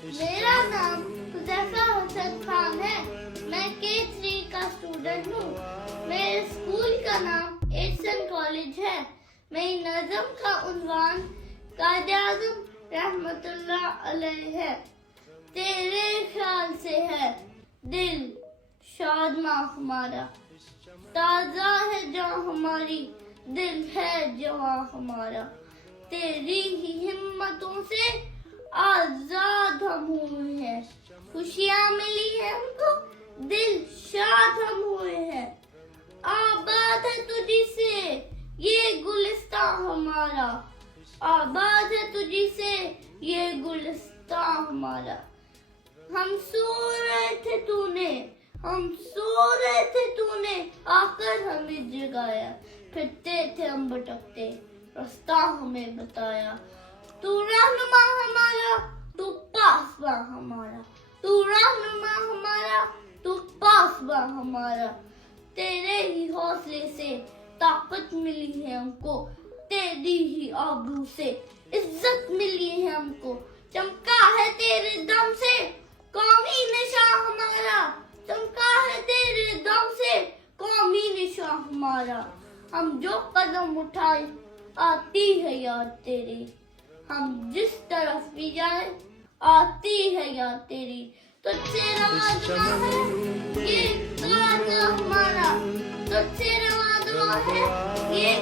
मेरा नाम हुज़ैफा हसन खान है। मैं K3 का स्टूडेंट हूँ। मेरे स्कूल का नाम एडसन कॉलेज है। मेरी नज़म का उन्वान कायद-ए-आज़म रहमतुल्लाह अलैह है। तेरे ख्याल से है दिल शादमां हमारा, ताज़ा है जहाँ हमारी, दिल है जवां हमारा। तेरी ही हिम्मतों से आजाद हम हुए हैं, खुशियाँ मिली है हमको, दिल शाद हम हुए हैं। आबाद है तुझी से ये गुलिस्तां हमारा, आबाद है तुझी से ये गुलिस्तां हमारा। हम सो रहे थे तूने आकर हमें जगाया, फिरते थे हम भटकते रास्ता हमें बताया। तू रहनुमा हमारा, तू पासबा हमारा, तू रहनुमा हमारा, तू पासबा हमारा। तेरे ही हौसले से ताकत मिली है हमको, तेरी ही आबरू से इज्जत मिली है हमको। चमका है तेरे दम से कौमी निशान हमारा, चमका है तेरे दम से कौमी निशान हमारा। हम जो कदम उठाए आती है याद तेरी, हम जिस तरफ भी जाए आती है याद तेरी। तुझसे रवा है ये कारनामा हमारा, तुझसे रवा है ये